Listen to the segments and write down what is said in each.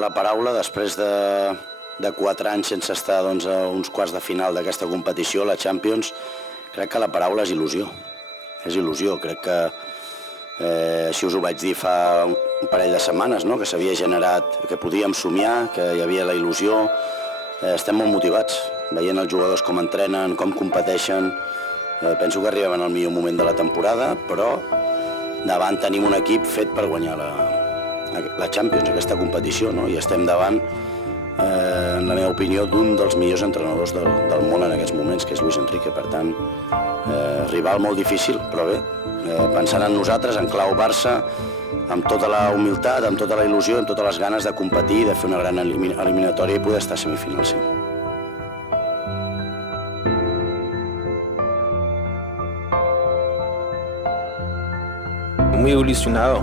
la paraula després de 4 anys sense estar doncs, a uns quarts de final d'aquesta competició, la Champions. Crec que la paraula és il·lusió. És il·lusió. Crec que així us ho vaig dir fa un parell de setmanes, no? Que s'havia generat, que podíem somiar, que hi havia la il·lusió. Estem molt motivats, veient els jugadors com entrenen, com competeixen. Penso que arribem al millor moment de la temporada, però davant tenim un equip fet per guanyar la Champions, aquesta competició, no? I estem davant, en la meva opinió, d'un dels millors entrenadors del món en aquests moments, que és Luis Enrique. Per tant, rival molt difícil, però bé, pensant en nosaltres, en clau Barça, amb tota la humilitat, amb tota la il·lusió, amb totes les ganes de competir, de fer una gran eliminatòria i poder estar a semifinals, sí. Muy ilusionado.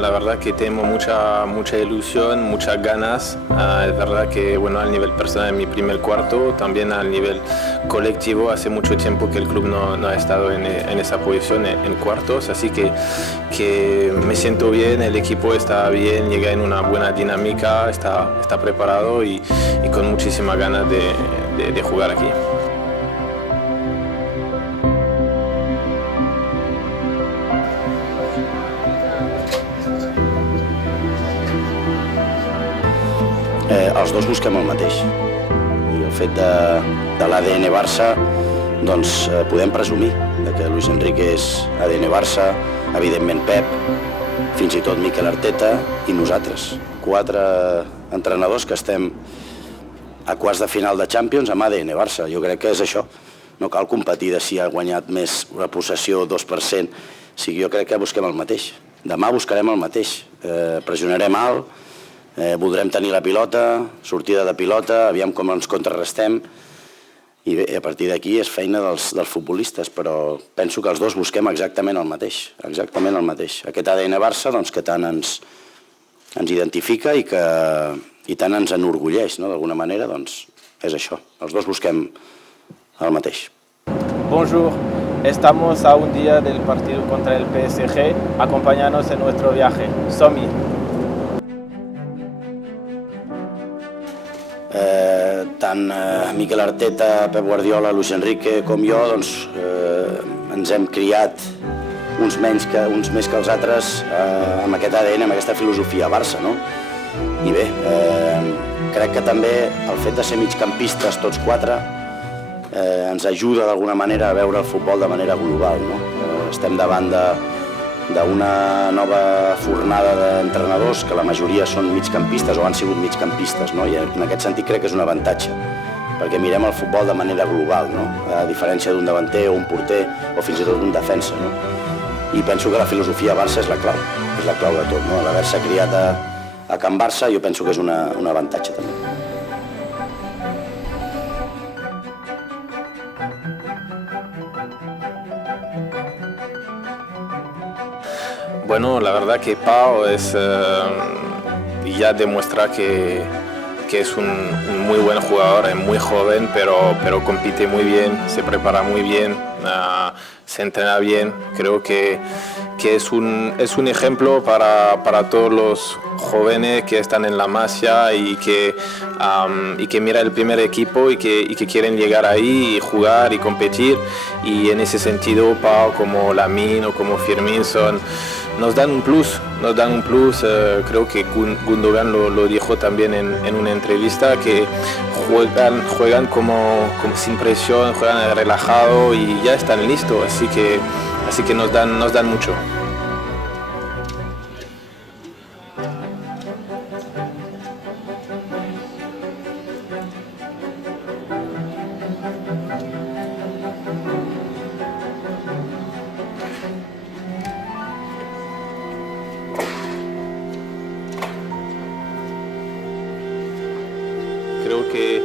La verdad que tengo mucha ilusión, muchas ganas. Es verdad que bueno, al nivel personal en mi primer cuarto, también al nivel colectivo, hace mucho tiempo que el club no ha estado en esa posición en cuartos, así que me siento bien, el equipo está bien, llega en una buena dinámica, está preparado y con muchísimas ganas de jugar aquí. Els dos busquem el mateix. I el fet de l'ADN Barça, doncs podem presumir que Luis Enrique és ADN Barça, evidentment Pep, fins i tot Mikel Arteta i nosaltres. 4 entrenadors que estem a quarts de final de Champions amb ADN Barça. Jo crec que és això. No cal competir de si ha guanyat més una possessió 2%. O sigui, jo crec que busquem el mateix. Demà buscarem el mateix. Pressionarem alt, voldrem tenir la pilota, sortida de pilota, aviam com ens contrarrestem, i bé, a partir d'aquí és feina dels futbolistes, però penso que els dos busquem exactament el mateix, Aquest ADN Barça, doncs, que tant ens identifica i tant ens enorgulleix, no? D'alguna manera, doncs, és això. Els dos busquem el mateix. Bonjour, estamos a un día del partido contra el PSG. Acompáñanos en nuestro viaje. Som-hi! Tant Mikel Arteta, Pep Guardiola, Luis Enrique com jo, doncs, ens hem criat uns més que els altres amb aquest ADN, amb aquesta filosofia Barça, no? I bé, crec que també el fet de ser migcampistes tots 4 ens ajuda d'alguna manera a veure el futbol de manera global, no? Estem davant d'una nova fornada d'entrenadors que la majoria són migcampistes o han sigut migcampistes, no? I en aquest sentit crec que és un avantatge, perquè mirem el futbol de manera global, no? A diferència d'un davanter o un porter o fins i tot d'un defensa, no? I penso que la filosofia Barça és la clau de tot, no? L'haver-se criat a Can Barça jo penso que és un avantatge també. Bueno, la verdad que Pau ya demuestra que es un muy buen jugador, es muy joven, pero compite muy bien, se prepara muy bien, se entrena bien. Creo que es un ejemplo para todos los jóvenes que están en la Masia y que mira el primer equipo y que quieren llegar ahí y jugar y competir. Y en ese sentido, Pau, como Lamine o como Firmín nos dan un plus. Creo que Gundogan lo dijo también en una entrevista, que juegan como sin presión, juegan relajado y ya están listos, así que nos dan mucho. Creo que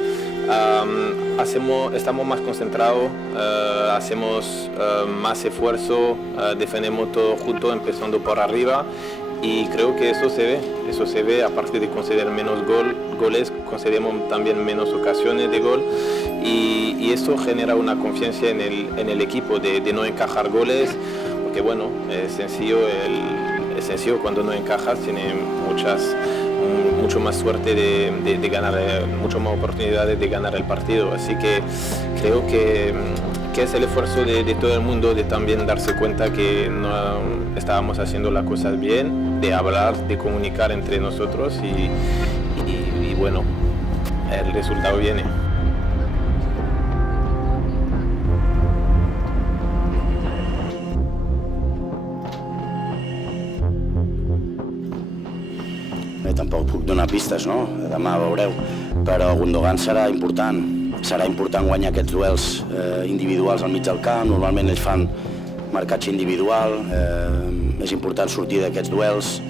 estamos más concentrados, hacemos más esfuerzo, defendemos todo junto, empezando por arriba, y creo que eso se ve, aparte de conceder menos goles, concedemos también menos ocasiones de gol, y eso genera una confianza en el equipo de no encajar goles, porque bueno, es sencillo cuando no encajas, tiene mucho más suerte de ganar, mucho más oportunidades de ganar el partido. Así que creo que es el esfuerzo de todo el mundo de también darse cuenta que no estábamos haciendo las cosas bien, de hablar, de comunicar entre nosotros y bueno, el resultado viene. Tampoc puc donar pistes, no? Demà veureu, però Gundogan serà important guanyar aquests duels individuals al mig del camp. Normalment ells fan marcatge individual, és important sortir d'aquests duels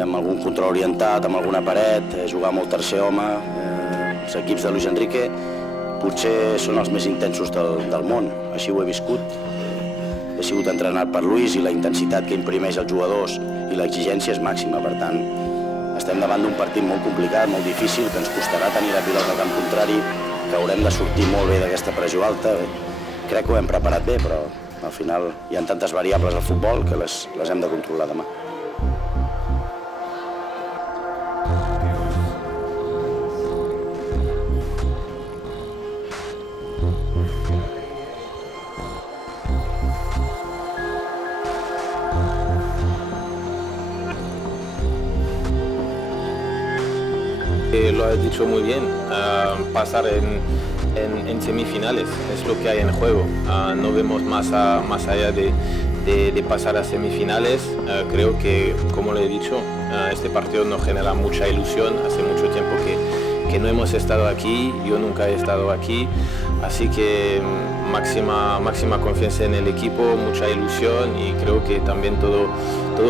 amb algun control orientat, amb alguna paret, jugar amb el tercer home. Els equips de Luis Enrique potser són els més intensos del món, així ho he viscut. He sigut entrenat per Luis i la intensitat que imprimeix els jugadors i l'exigència és màxima, per tant, estem davant d'un partit molt complicat, molt difícil, que ens costarà tenir la pilota al camp contrari, que haurem de sortir molt bé d'aquesta pressió alta. Crec que ho hem preparat bé, però al final hi ha tantes variables al futbol que les hem de controlar demà. Lo has dicho muy bien, pasar en semifinales es lo que hay en juego. No vemos más allá de pasar a semifinales. Creo que, como lo he dicho, este partido nos genera mucha ilusión. Hace mucho tiempo que no hemos estado aquí, yo nunca he estado aquí, así que máxima confianza en el equipo, mucha ilusión y creo que también todo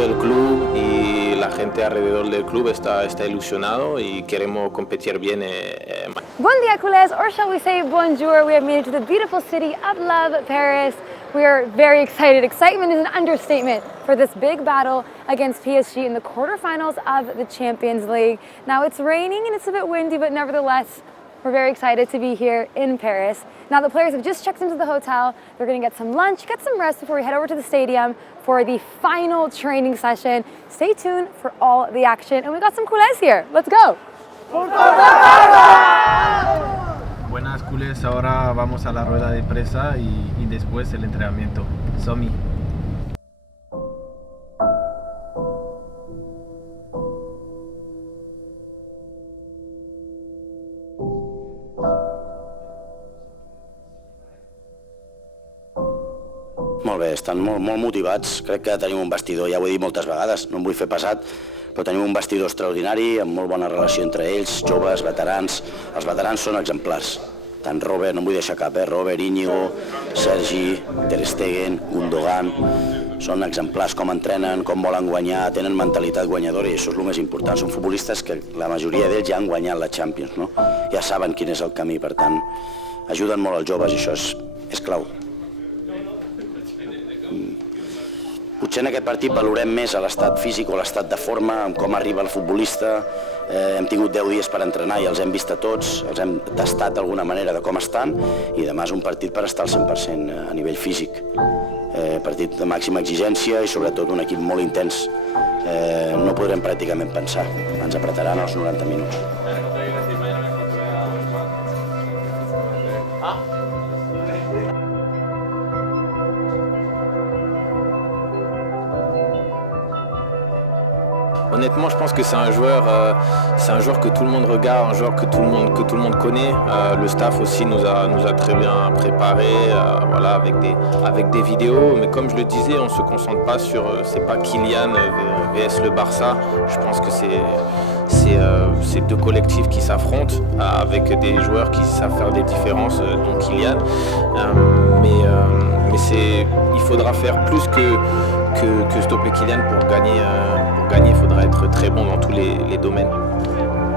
el club y la gente alrededor del club está ilusionado y queremos competir bien. Bon dia, culés, or shall we say bonjour. We have made it to the beautiful city of love, Paris. We are very excited. Excitement is an understatement for this big battle against PSG in the quarterfinals of the Champions League. Now it's raining and it's a bit windy, but nevertheless, we're very excited to be here in Paris. Now the players have just checked into the hotel. They're going to get some lunch, get some rest before we head over to the stadium for the final training session. Stay tuned for all the action. And we got some culés here. Let's go. Buenas culés, ahora vamos a la rueda de prensa y después el entrenamiento. Som-hi. Molt bé, estan molt motivats. Crec que tenim un vestidor, ja ho he dit moltes vegades, no em vull fer pesat, però tenim un vestidor extraordinari, amb molt bona relació entre ells, joves, veterans. Els veterans són exemplars. Tant Robert, no em vull deixar cap, Robert, Íñigo, Sergi, Ter Stegen, Gundogan, són exemplars com entrenen, com volen guanyar, tenen mentalitat guanyadora i això és el més important. Són futbolistes que la majoria d'ells ja han guanyat la Champions, no? Ja saben quin és el camí, per tant, ajuden molt els joves i això és clau. Potser en aquest partit valorem més l'estat físic o l'estat de forma, com arriba el futbolista. Hem tingut 10 dies per entrenar i els hem vist a tots, els hem tastat d'alguna manera de com estan i demà és un partit per estar al 100% a nivell físic. Partit de màxima exigència i sobretot un equip molt intens. No podrem pràcticament pensar, ens apretaran els 90 minuts. Honnêtement, je pense que c'est un joueur que tout le monde regarde, un joueur que tout le monde connaît. Le staff aussi nous a très bien préparé, voilà, avec des vidéos. Mais comme je le disais, on se concentre pas sur, c'est pas Kylian vs le Barça. Je pense que c'est deux collectifs qui s'affrontent avec des joueurs qui savent faire des différences, dont Kylian. Mais il faudra faire plus que stopper Kylian pour gagner. Il faudra être très bon dans tous les domaines.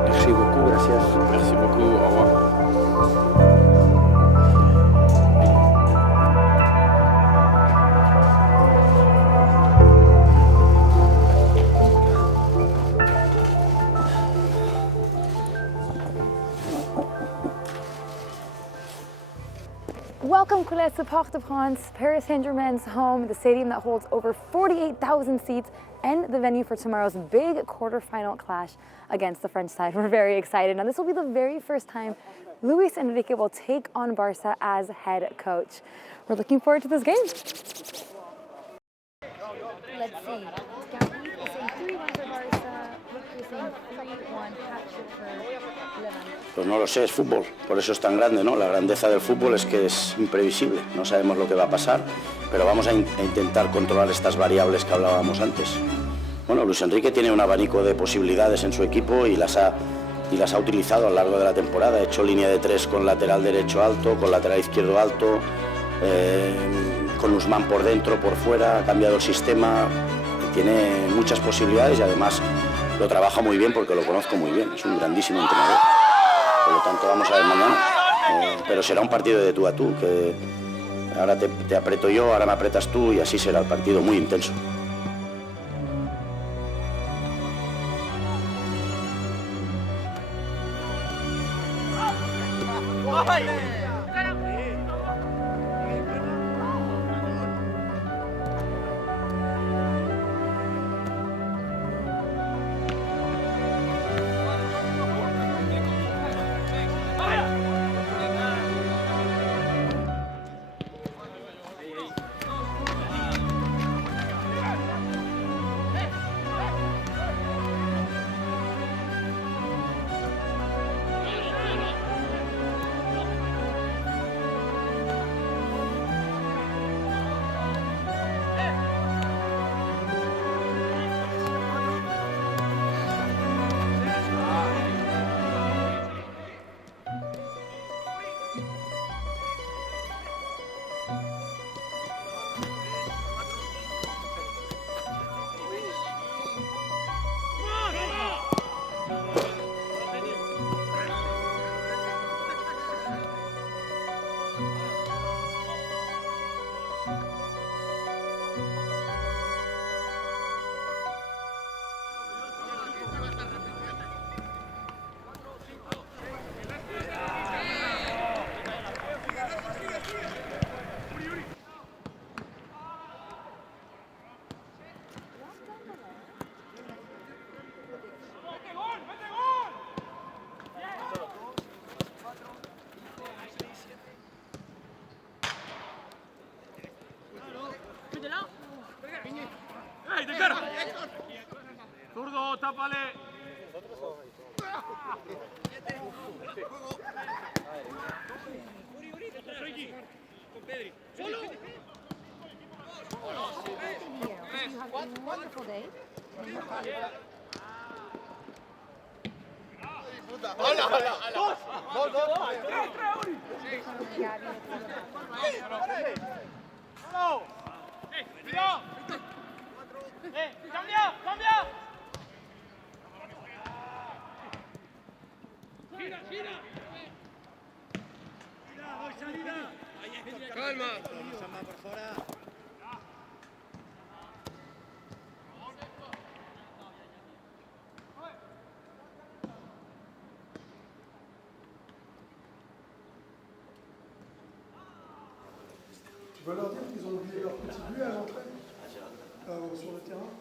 Merci beaucoup, gracias. Merci beaucoup, au revoir. Welcome, culés, to Parc des Princes, Paris Saint-Germain's home, the stadium that holds over 48,000 seats and the venue for tomorrow's big quarterfinal clash against the French side. We're very excited. Now, this will be the very first time Luis Enrique will take on Barca as head coach. We're looking forward to this game. Let's see. Gabi is saying 3-1 for Barca. Victor is saying 3-1 hat-trick for Levante. Pues no lo sé, es fútbol, por eso es tan grande, ¿no? La grandeza del fútbol es que es imprevisible, no sabemos lo que va a pasar, pero vamos a intentar controlar estas variables que hablábamos antes. Bueno, Luis Enrique tiene un abanico de posibilidades en su equipo y las ha utilizado a lo largo de la temporada. Ha hecho línea de 3 con lateral derecho alto, con lateral izquierdo alto, con Usman por dentro, por fuera, ha cambiado el sistema, tiene muchas posibilidades y además lo trabaja muy bien porque lo conozco muy bien, es un grandísimo entrenador. Por lo tanto, vamos a ver mañana. Pero será un partido de tú a tú, que ahora te aprieto yo, ahora me aprietas tú y así será el partido, muy intenso. Zurdo, tápale. Con Pedri. Solo. Wonderful day. Hola, hola, hola. Dos. Solo. Cuidado. Cambia. Gira. Salida. Calma. Por fuera. Tu vas leur dire qu'ils ont oublié leur petit but à l'entrée sur le terrain?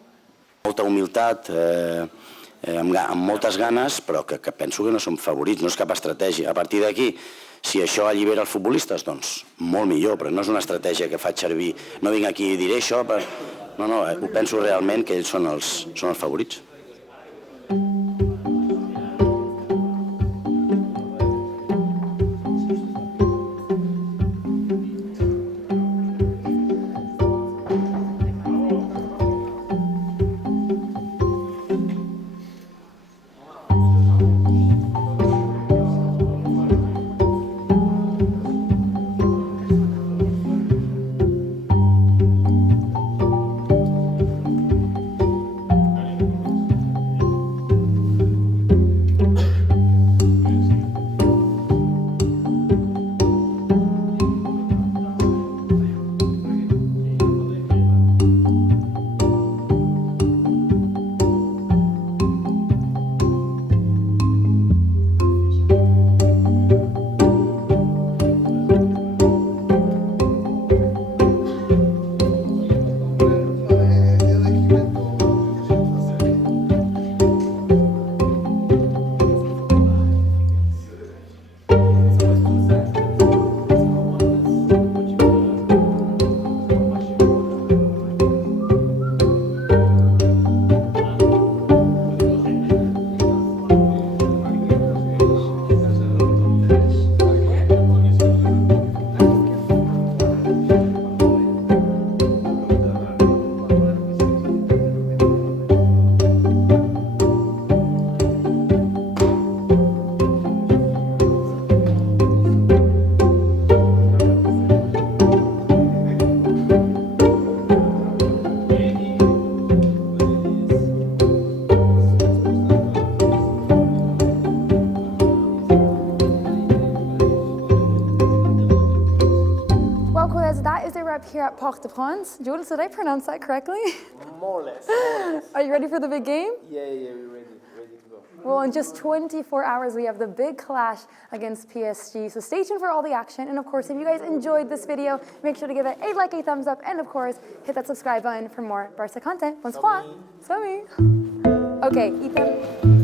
Molta humilitat, amb moltes ganes, però que penso que no som favorits, no és cap estratègia. A partir d'aquí, si això allibera els futbolistes, doncs molt millor, però no és una estratègia que faig servir. No vinc aquí i diré això, però no, ho penso realment que ells són els favorits. birthday, we're up here at Parc des Princes. Jules, did I pronounce that correctly? More or less. Are you ready for the big game? Yeah, we're ready to go. Well, in just 24 hours, we have the big clash against PSG. So stay tuned for all the action. And of course, if you guys enjoyed this video, make sure to give it a thumbs up. And of course, hit that subscribe button for more Barca content. Bonsoir. Somi. Okay, eat them.